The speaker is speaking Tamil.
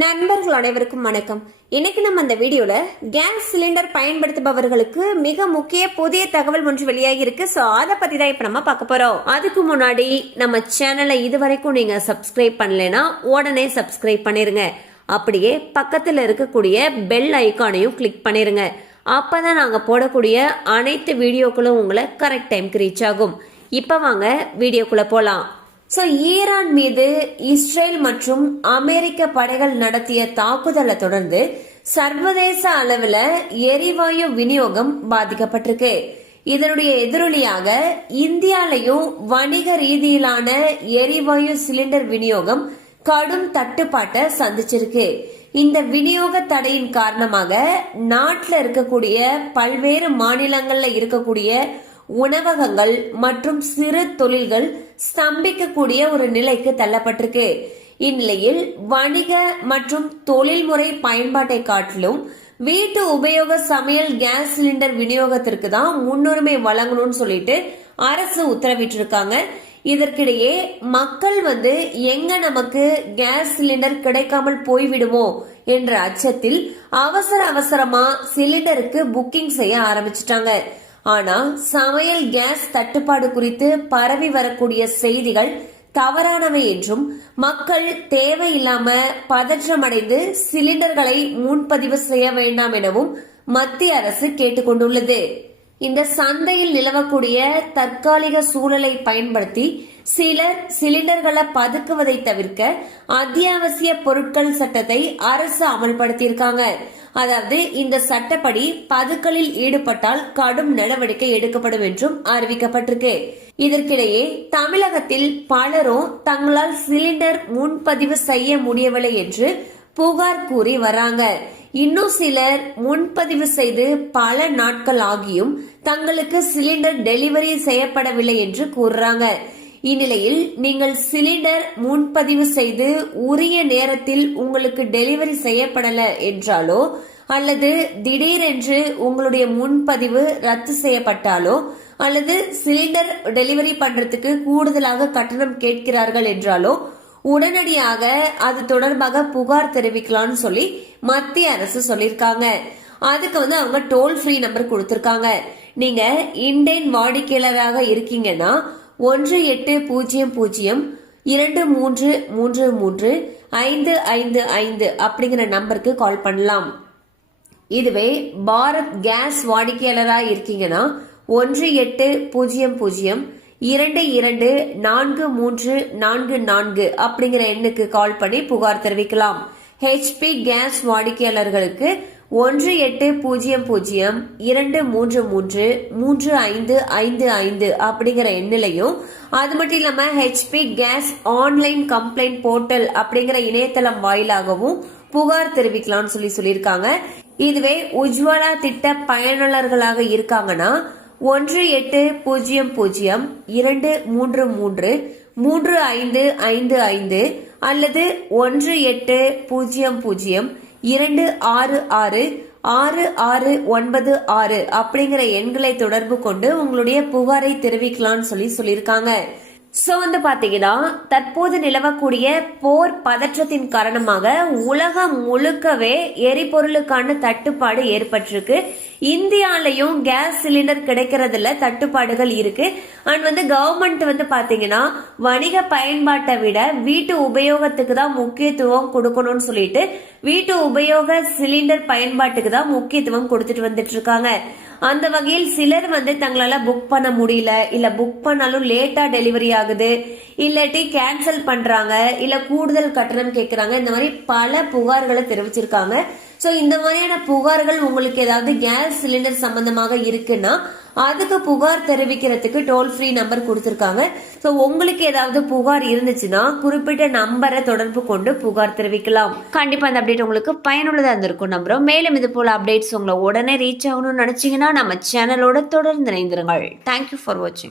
நண்பர்கள் அனைவருக்கும் வணக்கம். இன்னைக்கு நம்ம அந்த வீடியோல கேஸ் சிலிண்டர் பயன்படுத்துபவர்களுக்கு மிக முக்கிய புதிய தகவல் ஒன்று வெளியாகி இருக்கு. சோ அதை பத்தி தான் இப்ப நம்ம பார்க்க போறோம். அதுக்கு முன்னாடி நம்ம சேனலை இதுவரைக்கும் நீங்க சப்ஸ்கிரைப் பண்ணலைன்னா உடனே சப்ஸ்கிரைப் பண்ணிருங்க. அப்படியே பக்கத்துல இருக்கக்கூடிய பெல் ஐக்கானையும் கிளிக் பண்ணிருங்க. அப்பதான் நாங்க போடக்கூடிய அனைத்து வீடியோக்களும் உங்களை கரெக்ட் டைம்க்கு ரீச் ஆகும். இப்ப வாங்க வீடியோக்குள்ள போலாம். ஈரான் மீது இஸ்ரேல் மற்றும் அமெரிக்க படைகள் நடத்திய தாக்குதலை தொடர்ந்து சர்வதேச அளவில் எரிவாயு விநியோகம் பாதிக்கப்பட்டிருக்கு. இதனுடைய எதிரொலியாக இந்தியாலையும் வணிக ரீதியிலான எரிவாயு சிலிண்டர் விநியோகம் கடும் தட்டுப்பாட்டை சந்திச்சிருக்கு. இந்த விநியோக தடையின் காரணமாக நாட்டில் இருக்கக்கூடிய பல்வேறு மாநிலங்கள்ல இருக்கக்கூடிய உணவகங்கள் மற்றும் சிறு தொழில்கள் ஸ்தம்பிக்கக்கூடிய ஒரு நிலைக்கு தள்ளப்பட்டிருக்கு. இந்நிலையில் வணிக மற்றும் தொழில்முறை பயன்பாட்டை காட்டிலும் வீட்டு உபயோக சமையல் கேஸ் சிலிண்டர் விநியோகத்திற்கு தான் முன்னுரிமை வழங்கணும்னு சொல்லிட்டு அரசு உத்தரவிட்டிருக்காங்க. இதற்கிடையே மக்கள் எங்க நமக்கு கேஸ் சிலிண்டர் கிடைக்காமல் போய்விடுமோ என்ற அச்சத்தில் அவசரமா சிலிண்டருக்கு புக்கிங் செய்ய ஆரம்பிச்சிட்டாங்க. ஆனா சமையல் கேஸ் தட்டுப்பாடு குறித்து பரவி வரக்கூடிய செய்திகள் தவறானவை என்றும் மக்கள் தேவையில்லாம பதற்றமடைந்து சிலிண்டர்களை முன்பதிவு செய்ய வேண்டாம் எனவும் மத்திய அரசு கேட்டுக்கொண்டுள்ளது. இந்த சந்தையில் நிலவக்கூடிய தற்காலிக சூழலை பயன்படுத்தி சிலர் சிலிண்டர்களை பதுக்குவதை தவிர்க்க அத்தியாவசிய பொருட்கள் சட்டத்தை அரசு அமல்படுத்தியிருக்காங்க. அதாவது இந்த சட்டப்படி பதுக்கலில் ஈடுபட்டால் கடும் நடவடிக்கை எடுக்கப்படும் என்றும் அறிவிக்கப்பட்டிருக்கு. இதற்கிடையே தமிழகத்தில் பலரும் தங்களால் சிலிண்டர் முன்பதிவு செய்ய முடியவில்லை என்று புகார் கூறி வராங்க. இன்னும் சிலர் முன்பதிவு செய்து பல நாட்கள் ஆகியும் தங்களுக்கு சிலிண்டர் டெலிவரி செய்யப்படவில்லை என்று கூறுறாங்க. இந்நிலையில் நீங்கள் சிலிண்டர் முன்பதிவு செய்து உரிய நேரத்தில் உங்களுக்கு டெலிவரி செய்யப்படல என்றாலோ அல்லது திடீரென்று உங்களுடைய முன்பதிவு ரத்து செய்யப்பட்டாலோ அல்லது சிலிண்டர் டெலிவரி பண்றதுக்கு கூடுதலாக கட்டணம் கேட்கிறார்கள் என்றாலோ உடனடியாக அது தொடர்பாக புகார் தெரிவிக்கலாம்னு சொல்லி மத்திய அரசு சொல்லிருக்காங்க. அதுக்கு அவங்க டோல் ஃப்ரீ நம்பர் கொடுத்திருக்காங்க. நீங்க இண்டேன் வாடிக்கையாளராக இருக்கீங்கன்னா 180023335555 அப்படிங்கிற நம்பருக்கு கால் பண்ணலாம். இதுவே பாரத் கேஸ் வாடிக்கையாளராக இருக்கீங்கன்னா 1800224344 அப்படிங்கிற எண்ணுக்கு கால் பண்ணி புகார் தெரிவிக்கலாம். ஹெச்பி கேஸ் வாடிக்கையாளர்களுக்கு 180023335555 அப்படிங்கிற எண்ணிலையும், அது மட்டும் இல்லாம HP gas online complaint portal அப்படிங்கிற இணையதளம் வாயிலாகவும் புகார் தெரிவிக்கலாம்னு சொல்லியிருக்காங்க. இதுவே உஜ்வாலா திட்ட பயனாளர்களாக இருக்காங்கன்னா 180023333555 அல்லது 1800266696 அப்படிங்கிற எண்களை தொடர்பு கொண்டு உங்களுடைய புகாரை தெரிவிக்கலாம்னு சொல்லியிருக்காங்க. பாத்தீங்கன்னா தற்போது நிலவக்கூடிய போர் பதற்றத்தின் காரணமாக உலகம் முழுக்கவே எரிபொருளுக்கான தட்டுப்பாடு ஏற்பட்டிருக்கு. இந்தியாலையும் கேஸ் சிலிண்டர் கிடைக்கிறதுல தட்டுப்பாடுகள் இருக்கு. அண்ட் கவர்மெண்ட் பாத்தீங்கன்னா வணிக பயன்பாட்டை விட வீட்டு உபயோகத்துக்கு தான் முக்கியத்துவம் கொடுக்கணும்னு சொல்லிட்டு வீட்டு உபயோக சிலிண்டர் பயன்பாட்டுக்கு தான் முக்கியத்துவம் கொடுத்துட்டு வந்துட்டு இருக்காங்க. அந்த வகையில் சிலர் தங்களால புக் பண்ண முடியல, இல்ல புக் பண்ணாலும் லேட்டா டெலிவரி ஆகுது, இல்லாட்டி கேன்சல் பண்றாங்க, இல்ல கூடுதல் கட்டணம் கேட்கறாங்க. இந்த மாதிரி பல புகார்களை தெரிவிச்சிருக்காங்க. இந்த மாதிரியான புகார்கள் உங்களுக்கு ஏதாவது கேஸ் சிலிண்டர் சம்பந்தமாக இருக்குன்னா அதுக்கு புகார் தெரிவிக்கிறதுக்கு டோல் ஃப்ரீ நம்பர் கொடுத்திருக்காங்க. உங்களுக்கு ஏதாவது புகார் இருந்துச்சுன்னா குறிப்பிட்ட நம்பரை தொடர்பு கொண்டு புகார் தெரிவிக்கலாம். கண்டிப்பா அந்த அப்டேட் உங்களுக்கு பயனுள்ளதா இருந்திருக்கும் நம்புறோம். மேலும் இது போல அப்டேட்ஸ் உங்களை உடனே ரீச் ஆகணும்னு நினைச்சீங்கன்னா நம்ம சேனலோட தொடர்ந்து இணைந்திருங்கள். தேங்க்யூ ஃபார் வாட்சிங்.